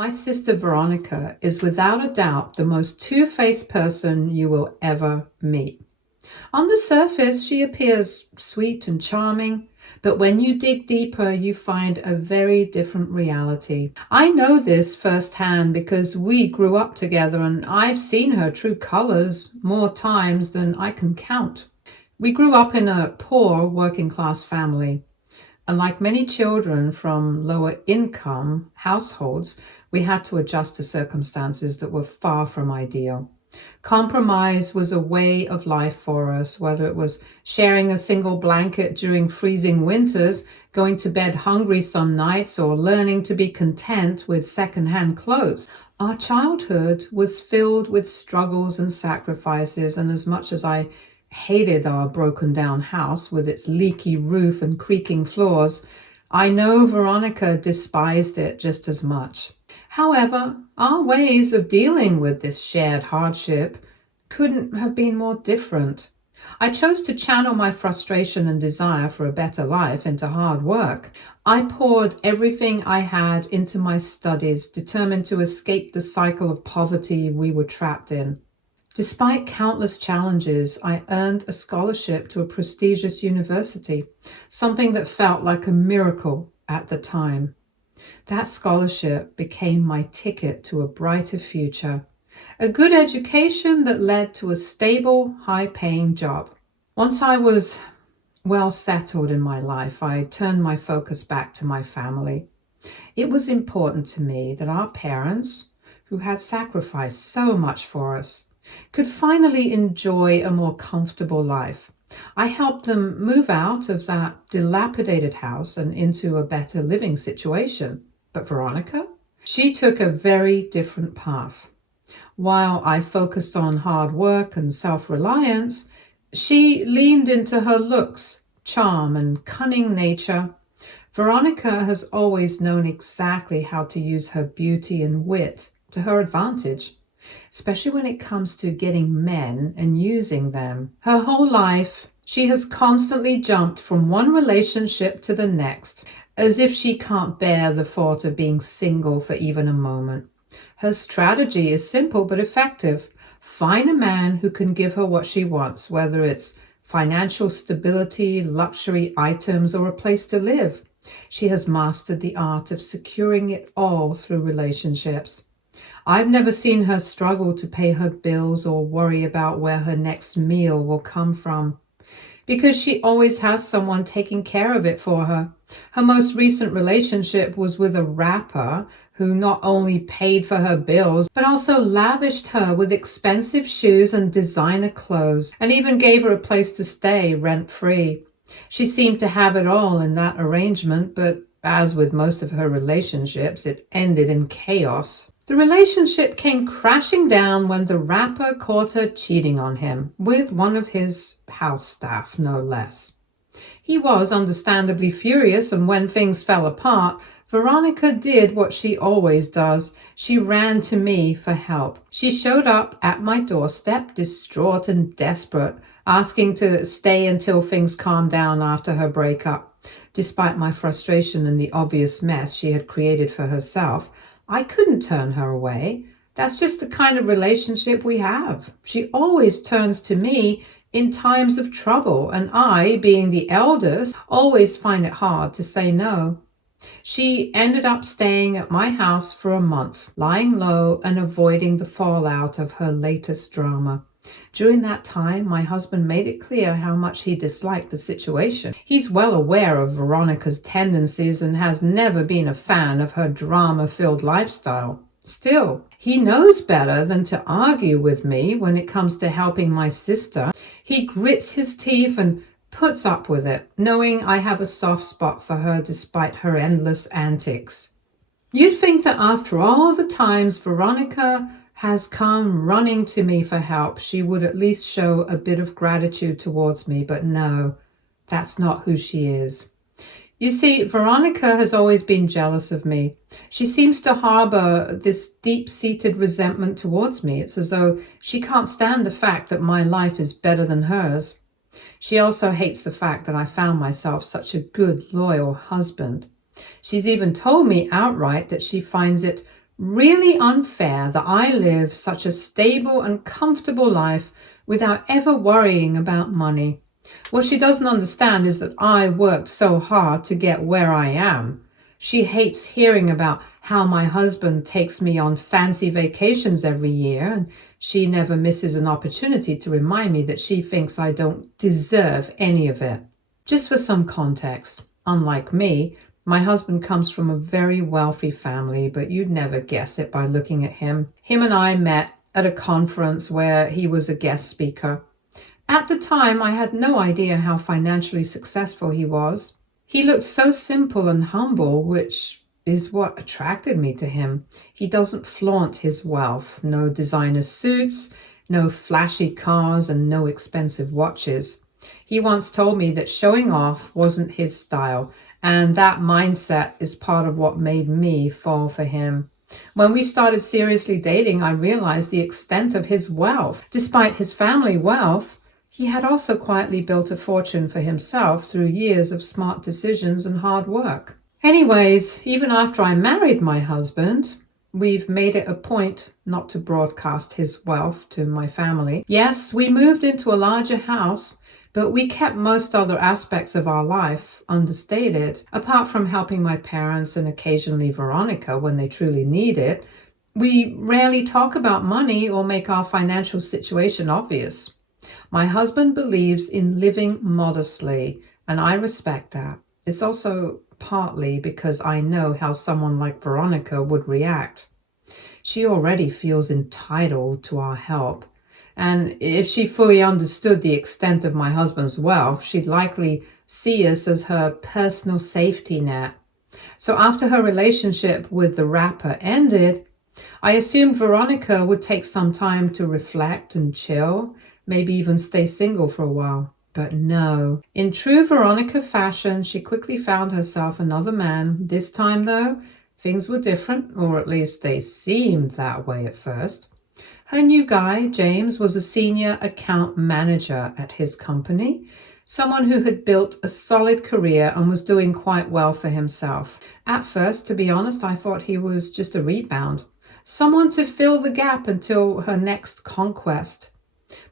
My sister Veronica is without a doubt the most two-faced person you will ever meet. On the surface, she appears sweet and charming, but when you dig deeper, you find a very different reality. I know this firsthand because we grew up together and I've seen her true colors more times than I can count. We grew up in a poor working class family. And like many children from lower income households, we had to adjust to circumstances that were far from ideal. Compromise was a way of life for us, whether it was sharing a single blanket during freezing winters, going to bed hungry some nights, or learning to be content with secondhand clothes. Our childhood was filled with struggles and sacrifices, and as much as I hated our broken down house with its leaky roof and creaking floors, I know Veronica despised it just as much. However, our ways of dealing with this shared hardship couldn't have been more different. I chose to channel my frustration and desire for a better life into hard work. I poured everything I had into my studies, determined to escape the cycle of poverty we were trapped in. Despite countless challenges, I earned a scholarship to a prestigious university, something that felt like a miracle at the time. That scholarship became my ticket to a brighter future, a good education that led to a stable, high-paying job. Once I was well settled in my life, I turned my focus back to my family. It was important to me that our parents, who had sacrificed so much for us, could finally enjoy a more comfortable life. I helped them move out of that dilapidated house and into a better living situation. But Veronica? She took a very different path. While I focused on hard work and self-reliance, she leaned into her looks, charm, and cunning nature. Veronica has always known exactly how to use her beauty and wit to her advantage, especially when it comes to getting men and using them. Her whole life, she has constantly jumped from one relationship to the next, as if she can't bear the thought of being single for even a moment. Her strategy is simple but effective. Find a man who can give her what she wants, whether it's financial stability, luxury items, or a place to live. She has mastered the art of securing it all through relationships. I've never seen her struggle to pay her bills or worry about where her next meal will come from, because she always has someone taking care of it for her. Her most recent relationship was with a rapper who not only paid for her bills, but also lavished her with expensive shoes and designer clothes, and even gave her a place to stay rent-free. She seemed to have it all in that arrangement, but as with most of her relationships, it ended in chaos. The relationship came crashing down when the rapper caught her cheating on him, with one of his house staff, no less. He was understandably furious, and when things fell apart, Veronica did what she always does. She ran to me for help. She showed up at my doorstep, distraught and desperate, asking to stay until things calmed down after her breakup. Despite my frustration and the obvious mess she had created for herself, I couldn't turn her away. That's just the kind of relationship we have. She always turns to me in times of trouble, and I, being the eldest, always find it hard to say no. She ended up staying at my house for a month, lying low and avoiding the fallout of her latest drama. During that time, my husband made it clear how much he disliked the situation. He's well aware of Veronica's tendencies and has never been a fan of her drama-filled lifestyle. Still, he knows better than to argue with me when it comes to helping my sister. He grits his teeth and puts up with it, knowing I have a soft spot for her despite her endless antics. You'd think that after all the times Veronica has come running to me for help, she would at least show a bit of gratitude towards me, but no, that's not who she is. You see, Veronica has always been jealous of me. She seems to harbor this deep-seated resentment towards me. It's as though she can't stand the fact that my life is better than hers. She also hates the fact that I found myself such a good, loyal husband. She's even told me outright that she finds it Really unfair that I live such a stable and comfortable life without ever worrying about money. What she doesn't understand is that I worked so hard to get where I am. She hates hearing about how my husband takes me on fancy vacations every year, and she never misses an opportunity to remind me that she thinks I don't deserve any of it. Just for some context, unlike me, my husband comes from a very wealthy family, but you'd never guess it by looking at him. Him and I met at a conference where he was a guest speaker. At the time, I had no idea how financially successful he was. He looked so simple and humble, which is what attracted me to him. He doesn't flaunt his wealth. No designer suits, no flashy cars, and no expensive watches. He once told me that showing off wasn't his style, and that mindset is part of what made me fall for him. When we started seriously dating, I realized the extent of his wealth. Despite his family wealth, he had also quietly built a fortune for himself through years of smart decisions and hard work. Anyways, even after I married my husband, we've made it a point not to broadcast his wealth to my family. Yes, we moved into a larger house, but we kept most other aspects of our life understated. Apart from helping my parents and occasionally Veronica when they truly need it, we rarely talk about money or make our financial situation obvious. My husband believes in living modestly, and I respect that. It's also partly because I know how someone like Veronica would react. She already feels entitled to our help. And if she fully understood the extent of my husband's wealth, she'd likely see us as her personal safety net. So after her relationship with the rapper ended, I assumed Veronica would take some time to reflect and chill, maybe even stay single for a while. But no. In true Veronica fashion, she quickly found herself another man. This time, though, things were different, or at least they seemed that way at first. Her new guy, James, was a senior account manager at his company, someone who had built a solid career and was doing quite well for himself. At first, to be honest, I thought he was just a rebound, someone to fill the gap until her next conquest.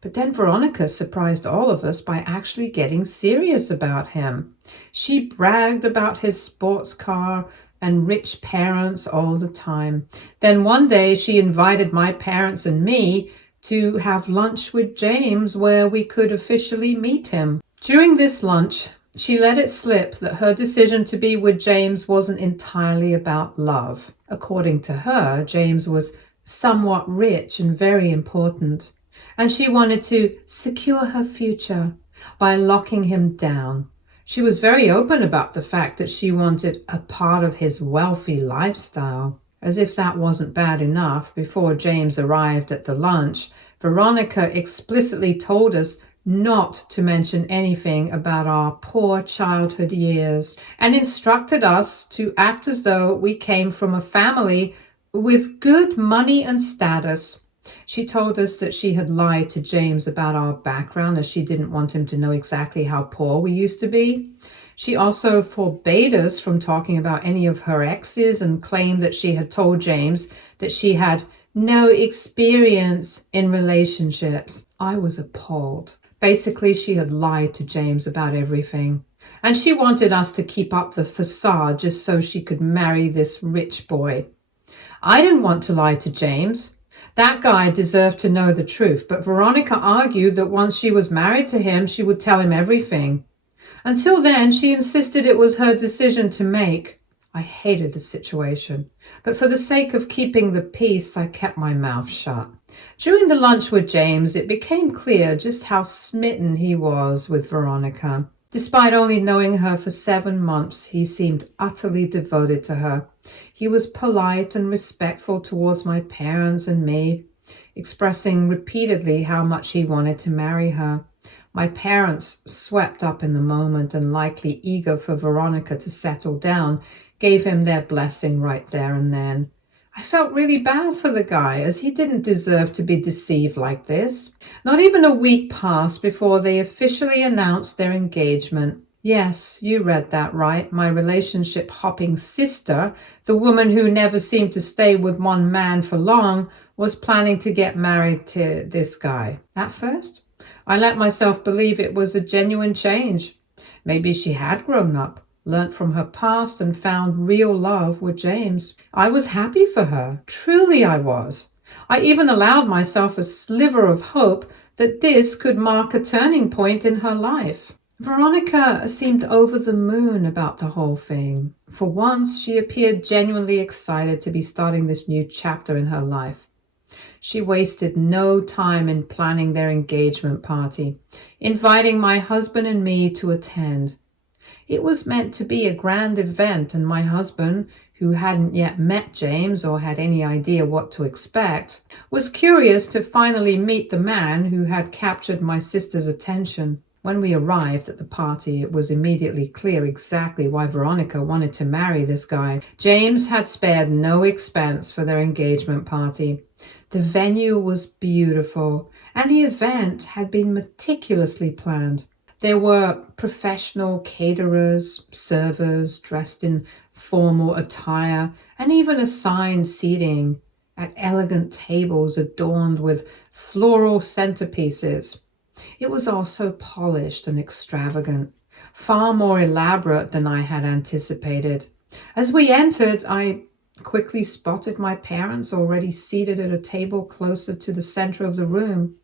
But then Veronica surprised all of us by actually getting serious about him. She bragged about his sports car and rich parents all the time. Then one day she invited my parents and me to have lunch with James where we could officially meet him. During this lunch, she let it slip that her decision to be with James wasn't entirely about love. According to her, James was somewhat rich and very important, and she wanted to secure her future by locking him down. She was very open about the fact that she wanted a part of his wealthy lifestyle. As if that wasn't bad enough, before James arrived at the lunch, Veronica explicitly told us not to mention anything about our poor childhood years and instructed us to act as though we came from a family with good money and status. She told us that she had lied to James about our background as she didn't want him to know exactly how poor we used to be. She also forbade us from talking about any of her exes and claimed that she had told James that she had no experience in relationships. I was appalled. Basically, she had lied to James about everything. And she wanted us to keep up the facade just so she could marry this rich boy. I didn't want to lie to James. That guy deserved to know the truth, but Veronica argued that once she was married to him, she would tell him everything. Until then, she insisted it was her decision to make. I hated the situation, but for the sake of keeping the peace, I kept my mouth shut. During the lunch with James, it became clear just how smitten he was with Veronica. Despite only knowing her for 7 months, he seemed utterly devoted to her. He was polite and respectful towards my parents and me, expressing repeatedly how much he wanted to marry her. My parents, swept up in the moment and likely eager for Veronica to settle down, gave him their blessing right there and then. I felt really bad for the guy, as he didn't deserve to be deceived like this. Not even a week passed before they officially announced their engagement. Yes, you read that right. My relationship hopping sister, the woman who never seemed to stay with one man for long, was planning to get married to this guy. At first, I let myself believe it was a genuine change. Maybe she had grown up, learnt from her past, and found real love with James. I was happy for her. Truly, I was. I even allowed myself a sliver of hope that this could mark a turning point in her life. Veronica seemed over the moon about the whole thing. For once, she appeared genuinely excited to be starting this new chapter in her life. She wasted no time in planning their engagement party, inviting my husband and me to attend. It was meant to be a grand event, and my husband, who hadn't yet met James or had any idea what to expect, was curious to finally meet the man who had captured my sister's attention. When we arrived at the party, it was immediately clear exactly why Veronica wanted to marry this guy. James had spared no expense for their engagement party. The venue was beautiful, and the event had been meticulously planned. There were professional caterers, servers dressed in formal attire, and even assigned seating at elegant tables adorned with floral centerpieces. It was all so polished and extravagant, far more elaborate than I had anticipated. As we entered, I quickly spotted my parents already seated at a table closer to the center of the room.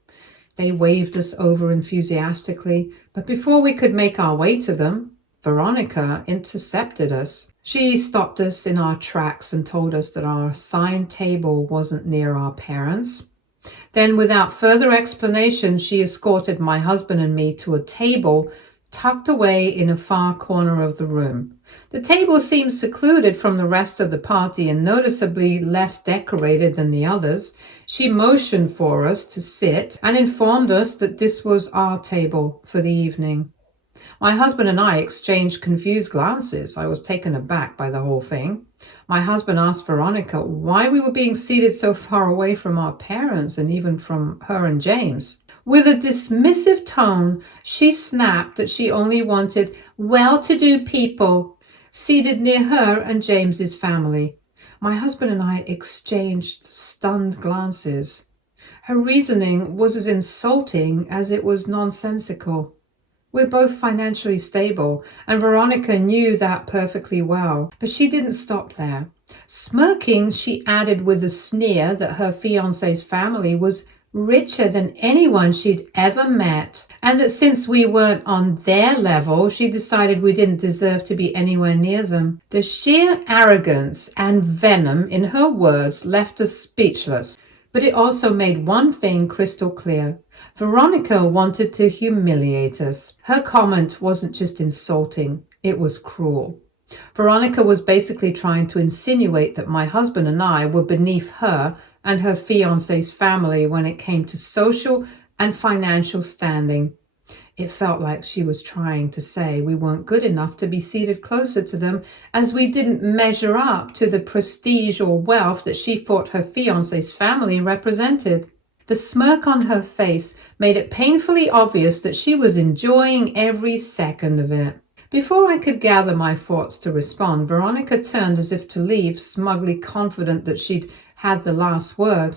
They waved us over enthusiastically, but before we could make our way to them, Veronica intercepted us. She stopped us in our tracks and told us that our assigned table wasn't near our parents. Then, without further explanation, she escorted my husband and me to a table tucked away in a far corner of the room. The table seemed secluded from the rest of the party and noticeably less decorated than the others. She motioned for us to sit and informed us that this was our table for the evening. My husband and I exchanged confused glances. I was taken aback by the whole thing. My husband asked Veronica why we were being seated so far away from our parents and even from her and James. With a dismissive tone, she snapped that she only wanted well-to-do people seated near her and James's family. My husband and I exchanged stunned glances. Her reasoning was as insulting as it was nonsensical. We're both financially stable, and Veronica knew that perfectly well. But she didn't stop there. Smirking, she added with a sneer that her fiancé's family was richer than anyone she'd ever met, and that since we weren't on their level, she decided we didn't deserve to be anywhere near them. The sheer arrogance and venom in her words left us speechless, but it also made one thing crystal clear. Veronica wanted to humiliate us. Her comment wasn't just insulting, it was cruel. Veronica was basically trying to insinuate that my husband and I were beneath her and her fiancé's family when it came to social and financial standing. It felt like she was trying to say we weren't good enough to be seated closer to them, as we didn't measure up to the prestige or wealth that she thought her fiancé's family represented. The smirk on her face made it painfully obvious that she was enjoying every second of it. Before I could gather my thoughts to respond, Veronica turned as if to leave, smugly confident that she'd had the last word.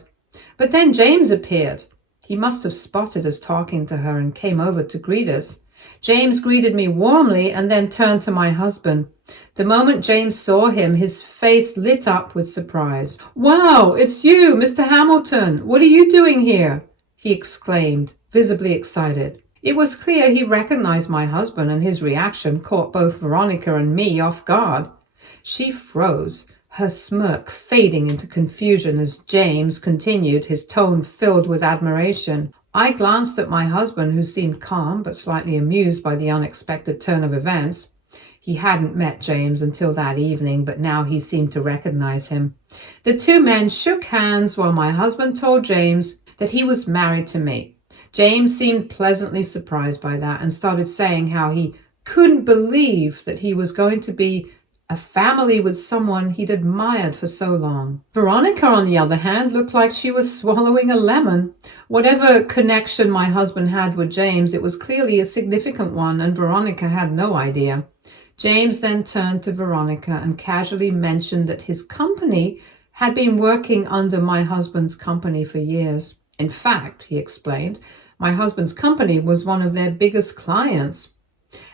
But then James appeared. He must have spotted us talking to her and came over to greet us. James greeted me warmly and then turned to my husband. The moment James saw him, his face lit up with surprise. "Wow, it's you, Mr. Hamilton. What are you doing here?" he exclaimed, visibly excited. It was clear he recognized my husband, and his reaction caught both Veronica and me off guard. She froze, her smirk fading into confusion as James continued, his tone filled with admiration. I glanced at my husband, who seemed calm but slightly amused by the unexpected turn of events. He hadn't met James until that evening, but now he seemed to recognize him. The two men shook hands while my husband told James that he was married to me. James seemed pleasantly surprised by that and started saying how he couldn't believe that he was going to be a family with someone he'd admired for so long. Veronica, on the other hand, looked like she was swallowing a lemon. Whatever connection my husband had with James, it was clearly a significant one, and Veronica had no idea. James then turned to Veronica and casually mentioned that his company had been working under my husband's company for years. In fact, he explained, my husband's company was one of their biggest clients.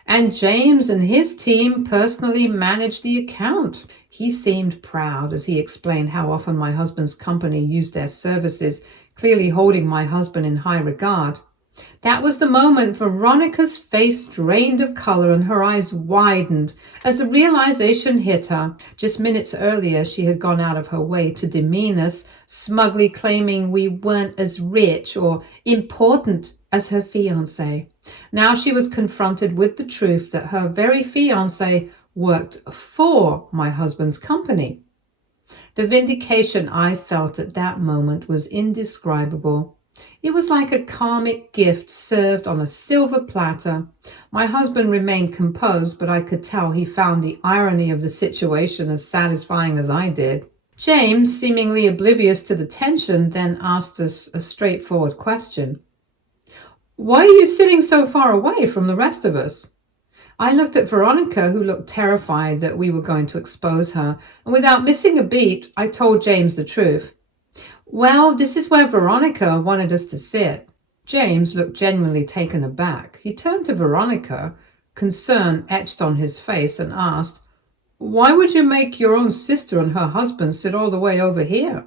And James and his team personally managed the account. He seemed proud as he explained how often my husband's company used their services, clearly holding my husband in high regard. That was the moment Veronica's face drained of color and her eyes widened as the realization hit her. Just minutes earlier, she had gone out of her way to demean us, smugly claiming we weren't as rich or important as her fiancé. Now she was confronted with the truth that her very fiancé worked for my husband's company. The vindication I felt at that moment was indescribable. It was like a karmic gift served on a silver platter. My husband remained composed, but I could tell he found the irony of the situation as satisfying as I did. James, seemingly oblivious to the tension, then asked us a straightforward question. Why are you sitting so far away from the rest of us? I looked at Veronica, who looked terrified that we were going to expose her, and without missing a beat, I told James the truth. Well, this is where Veronica wanted us to sit. James looked genuinely taken aback. He turned to Veronica, concern etched on his face, and asked, Why would you make your own sister and her husband sit all the way over here?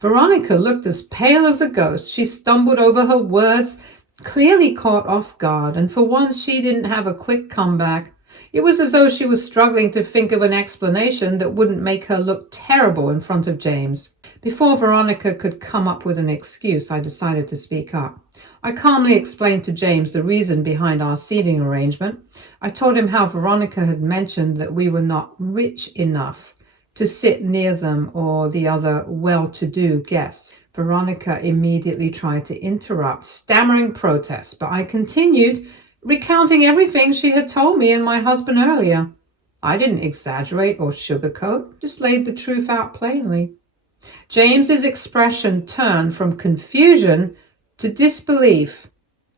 Veronica looked as pale as a ghost. She stumbled over her words, clearly caught off guard, and for once she didn't have a quick comeback. It was as though she was struggling to think of an explanation that wouldn't make her look terrible in front of James. Before Veronica could come up with an excuse, I decided to speak up. I calmly explained to James the reason behind our seating arrangement. I told him how Veronica had mentioned that we were not rich enough to sit near them or the other well-to-do guests. Veronica immediately tried to interrupt, stammering protests, but I continued, recounting everything she had told me and my husband earlier. I didn't exaggerate or sugarcoat, just laid the truth out plainly. James's expression turned from confusion to disbelief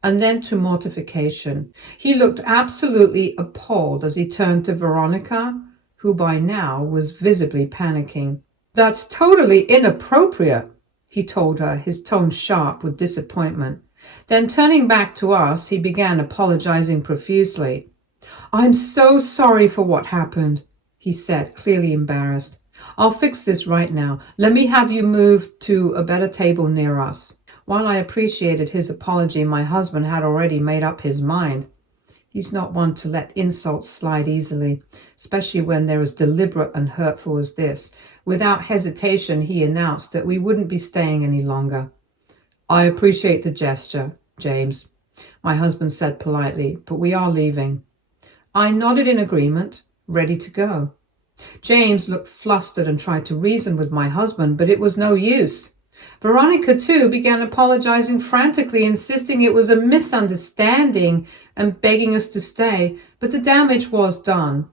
and then to mortification. He looked absolutely appalled as he turned to Veronica, who by now was visibly panicking. That's totally inappropriate, he told her, his tone sharp with disappointment. Then turning back to us, he began apologizing profusely. I'm so sorry for what happened, he said, clearly embarrassed. I'll fix this right now. Let me have you moved to a better table near us. While I appreciated his apology, my husband had already made up his mind. He's not one to let insults slide easily, especially when they're as deliberate and hurtful as this. Without hesitation, he announced that we wouldn't be staying any longer. I appreciate the gesture, James, my husband said politely, but we are leaving. I nodded in agreement, ready to go. James looked flustered and tried to reason with my husband, but it was no use. Veronica, too, began apologizing frantically, insisting it was a misunderstanding and begging us to stay, but the damage was done.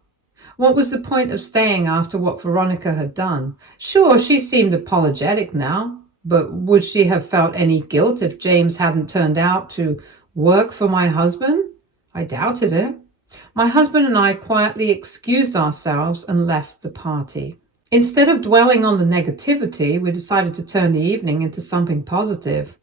What was the point of staying after what Veronica had done? Sure, she seemed apologetic now, but would she have felt any guilt if James hadn't turned out to work for my husband? I doubted it. My husband and I quietly excused ourselves and left the party. Instead of dwelling on the negativity, we decided to turn the evening into something positive.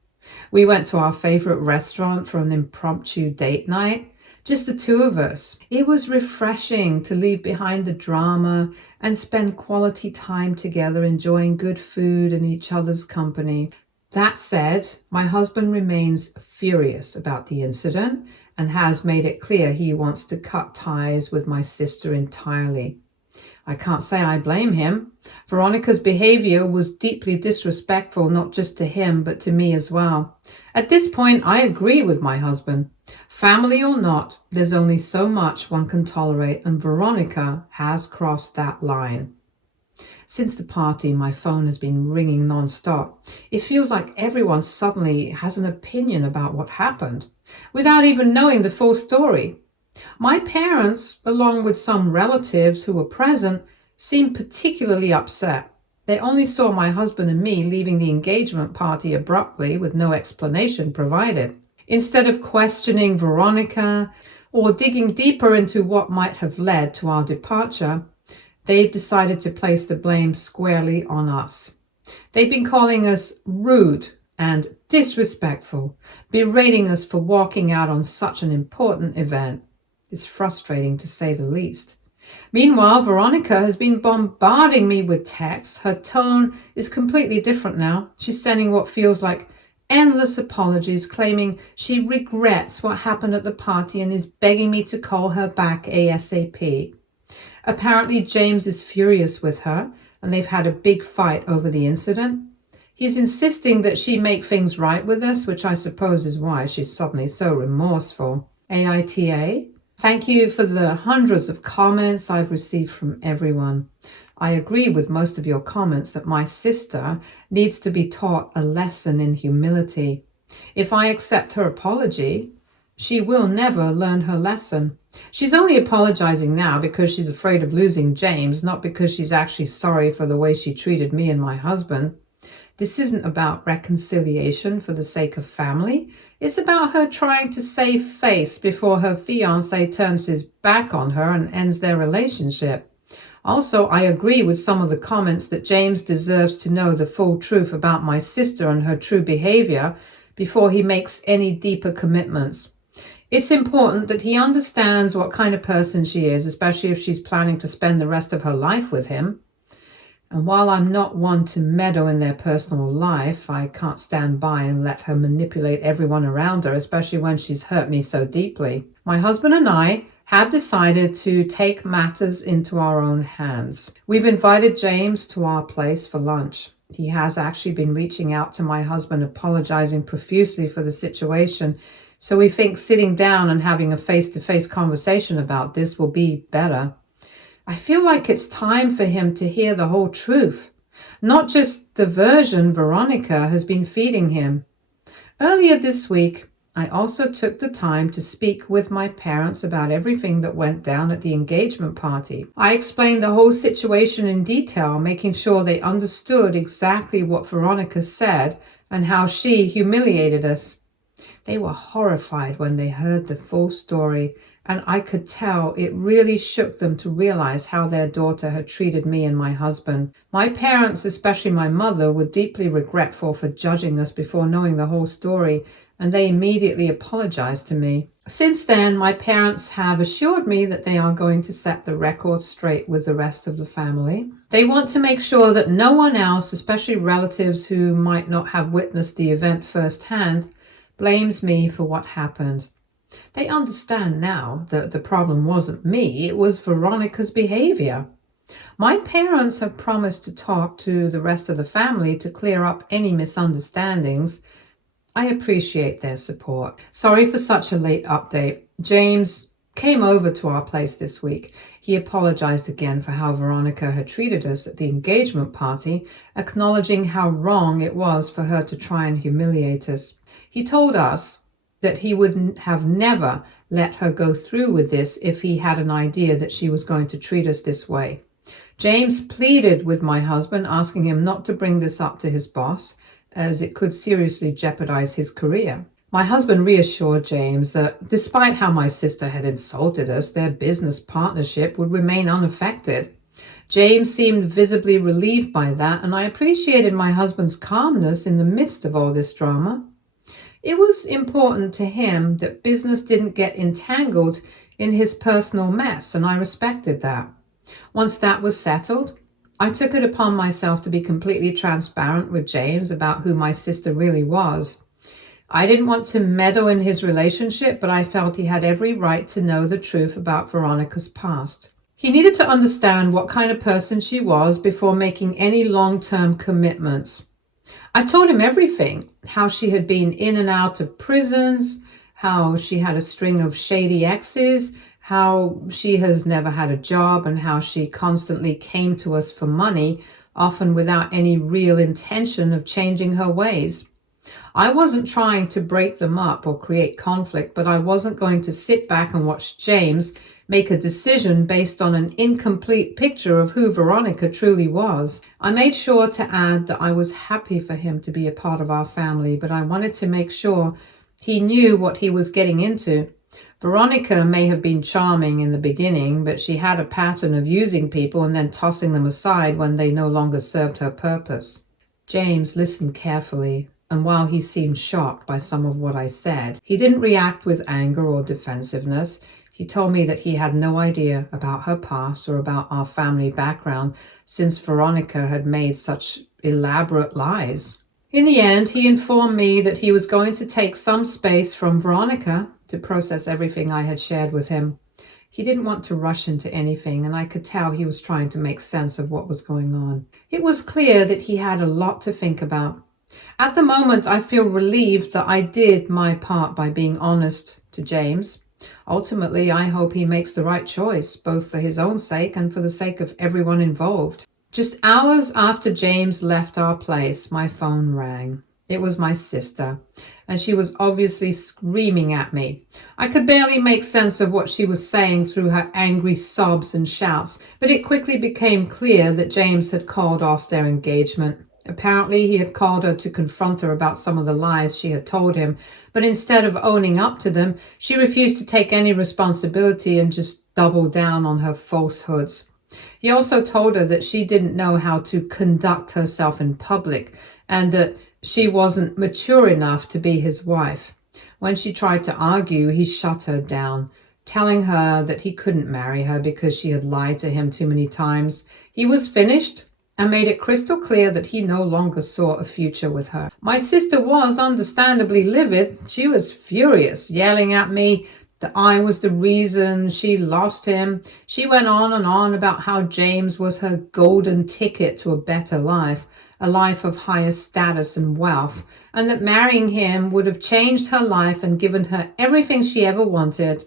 We went to our favorite restaurant for an impromptu date night, just the two of us. It was refreshing to leave behind the drama and spend quality time together enjoying good food and each other's company. That said, my husband remains furious about the incident and has made it clear he wants to cut ties with my sister entirely. I can't say I blame him. Veronica's behavior was deeply disrespectful, not just to him, but to me as well. At this point, I agree with my husband. Family or not, there's only so much one can tolerate, and Veronica has crossed that line. Since the party, my phone has been ringing non-stop. It feels like everyone suddenly has an opinion about what happened, without even knowing the full story. My parents, along with some relatives who were present, seemed particularly upset. They only saw my husband and me leaving the engagement party abruptly with no explanation provided. Instead of questioning Veronica or digging deeper into what might have led to our departure, they've decided to place the blame squarely on us. They've been calling us rude and disrespectful, berating us for walking out on such an important event. It's frustrating to say the least. Meanwhile, Veronica has been bombarding me with texts. Her tone is completely different now. She's sending what feels like endless apologies, claiming she regrets what happened at the party and is begging me to call her back ASAP. Apparently, James is furious with her, and they've had a big fight over the incident. He's insisting that she make things right with us, which I suppose is why she's suddenly so remorseful. AITA? Thank you for the hundreds of comments I've received from everyone. I agree with most of your comments that my sister needs to be taught a lesson in humility. If I accept her apology, she will never learn her lesson. She's only apologizing now because she's afraid of losing James, not because she's actually sorry for the way she treated me and my husband. This isn't about reconciliation for the sake of family. It's about her trying to save face before her fiancé turns his back on her and ends their relationship. Also, I agree with some of the comments that James deserves to know the full truth about my sister and her true behavior before he makes any deeper commitments. It's important that he understands what kind of person she is, especially if she's planning to spend the rest of her life with him. And while I'm not one to meddle in their personal life, I can't stand by and let her manipulate everyone around her, especially when she's hurt me so deeply. My husband and I have decided to take matters into our own hands. We've invited James to our place for lunch. He has actually been reaching out to my husband, apologizing profusely for the situation. So we think sitting down and having a face-to-face conversation about this will be better. I feel like it's time for him to hear the whole truth, not just the version Veronica has been feeding him. Earlier this week, I also took the time to speak with my parents about everything that went down at the engagement party. I explained the whole situation in detail, making sure they understood exactly what Veronica said and how she humiliated us. They were horrified when they heard the full story, and I could tell it really shook them to realize how their daughter had treated me and my husband. My parents, especially my mother, were deeply regretful for judging us before knowing the whole story, and they immediately apologized to me. Since then, my parents have assured me that they are going to set the record straight with the rest of the family. They want to make sure that no one else, especially relatives who might not have witnessed the event firsthand, blames me for what happened. They understand now that the problem wasn't me, it was Veronica's behavior. My parents have promised to talk to the rest of the family to clear up any misunderstandings. I appreciate their support. Sorry for such a late update. James came over to our place this week. He apologized again for how Veronica had treated us at the engagement party, acknowledging how wrong it was for her to try and humiliate us. He told us that he would have never let her go through with this if he had an idea that she was going to treat us this way. James pleaded with my husband, asking him not to bring this up to his boss, as it could seriously jeopardize his career. My husband reassured James that despite how my sister had insulted us, their business partnership would remain unaffected. James seemed visibly relieved by that, and I appreciated my husband's calmness in the midst of all this drama. It was important to him that business didn't get entangled in his personal mess, and I respected that. Once that was settled, I took it upon myself to be completely transparent with James about who my sister really was. I didn't want to meddle in his relationship, but I felt he had every right to know the truth about Veronica's past. He needed to understand what kind of person she was before making any long-term commitments. I told him everything, how she had been in and out of prisons, how she had a string of shady exes, how she has never had a job, and how she constantly came to us for money, often without any real intention of changing her ways. I wasn't trying to break them up or create conflict, but I wasn't going to sit back and watch James make a decision based on an incomplete picture of who Veronica truly was. I made sure to add that I was happy for him to be a part of our family, but I wanted to make sure he knew what he was getting into. Veronica may have been charming in the beginning, but she had a pattern of using people and then tossing them aside when they no longer served her purpose. James listened carefully, and while he seemed shocked by some of what I said, he didn't react with anger or defensiveness. He told me that he had no idea about her past or about our family background since Veronica had made such elaborate lies. In the end, he informed me that he was going to take some space from Veronica to process everything I had shared with him. He didn't want to rush into anything, and I could tell he was trying to make sense of what was going on. It was clear that he had a lot to think about. At the moment, I feel relieved that I did my part by being honest to James. Ultimately, I hope he makes the right choice, both for his own sake and for the sake of everyone involved. Just hours after James left our place, my phone rang. It was my sister, and she was obviously screaming at me. I could barely make sense of what she was saying through her angry sobs and shouts, but it quickly became clear that James had called off their engagement. Apparently, he had called her to confront her about some of the lies she had told him, but instead of owning up to them, she refused to take any responsibility and just doubled down on her falsehoods. He also told her that she didn't know how to conduct herself in public and that she wasn't mature enough to be his wife. When she tried to argue, he shut her down, telling her that he couldn't marry her because she had lied to him too many times. He was finished and made it crystal clear that he no longer saw a future with her. My sister was understandably livid. She was furious, yelling at me that I was the reason she lost him. She went on and on about how James was her golden ticket to a better life, a life of higher status and wealth, and that marrying him would have changed her life and given her everything she ever wanted.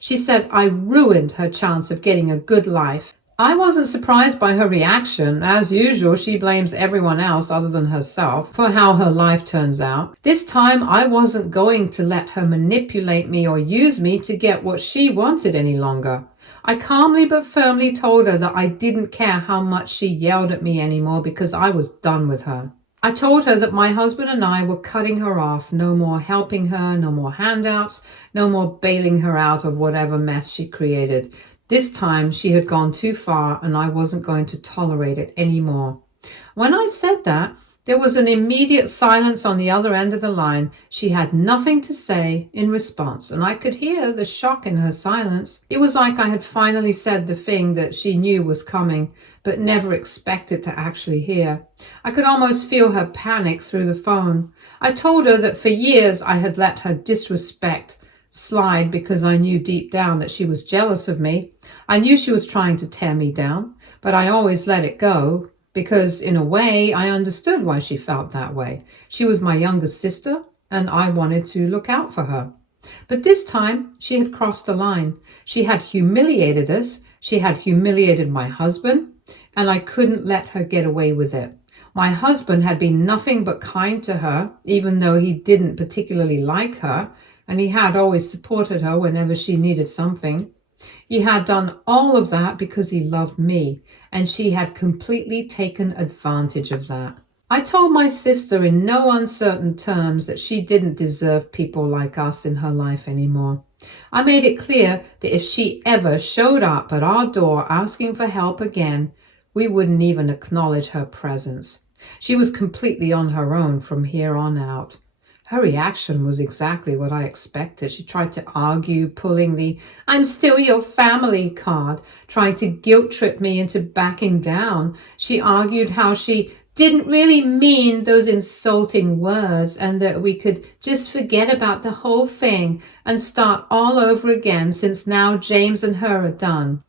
She said I ruined her chance of getting a good life. I wasn't surprised by her reaction. As usual, she blames everyone else other than herself for how her life turns out. This time, I wasn't going to let her manipulate me or use me to get what she wanted any longer. I calmly but firmly told her that I didn't care how much she yelled at me anymore because I was done with her. I told her that my husband and I were cutting her off, no more helping her, no more handouts, no more bailing her out of whatever mess she created. This time she had gone too far and I wasn't going to tolerate it anymore. When I said that, there was an immediate silence on the other end of the line. She had nothing to say in response, and I could hear the shock in her silence. It was like I had finally said the thing that she knew was coming, but never expected to actually hear. I could almost feel her panic through the phone. I told her that for years I had let her disrespect slide because I knew deep down that she was jealous of me. I knew she was trying to tear me down, but I always let it go because in a way I understood why she felt that way. She was my younger sister and I wanted to look out for her. But this time she had crossed the line. She had humiliated us. She had humiliated my husband, and I couldn't let her get away with it. My husband had been nothing but kind to her, even though he didn't particularly like her, and he had always supported her whenever she needed something. He had done all of that because he loved me, and she had completely taken advantage of that. I told my sister in no uncertain terms that she didn't deserve people like us in her life anymore. I made it clear that if she ever showed up at our door asking for help again, we wouldn't even acknowledge her presence. She was completely on her own from here on out. Her reaction was exactly what I expected. She tried to argue, pulling the "I'm still your family" card, trying to guilt trip me into backing down. She argued how she didn't really mean those insulting words and that we could just forget about the whole thing and start all over again since now James and her are done.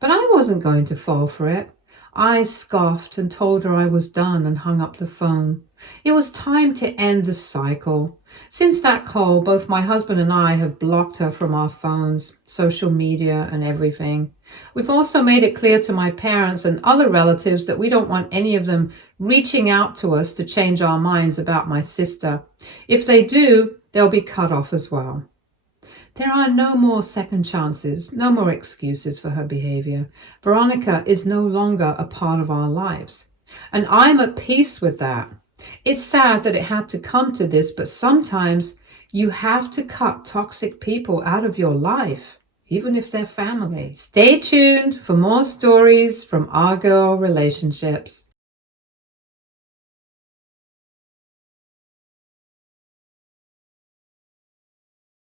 But I wasn't going to fall for it. I scoffed and told her I was done and hung up the phone. It was time to end the cycle. Since that call, both my husband and I have blocked her from our phones, social media, and everything. We've also made it clear to my parents and other relatives that we don't want any of them reaching out to us to change our minds about my sister. If they do, they'll be cut off as well. There are no more second chances, no more excuses for her behavior. Veronica is no longer a part of our lives. And I'm at peace with that. It's sad that it had to come to this, but sometimes you have to cut toxic people out of your life, even if they're family. Stay tuned for more stories from our girl relationships.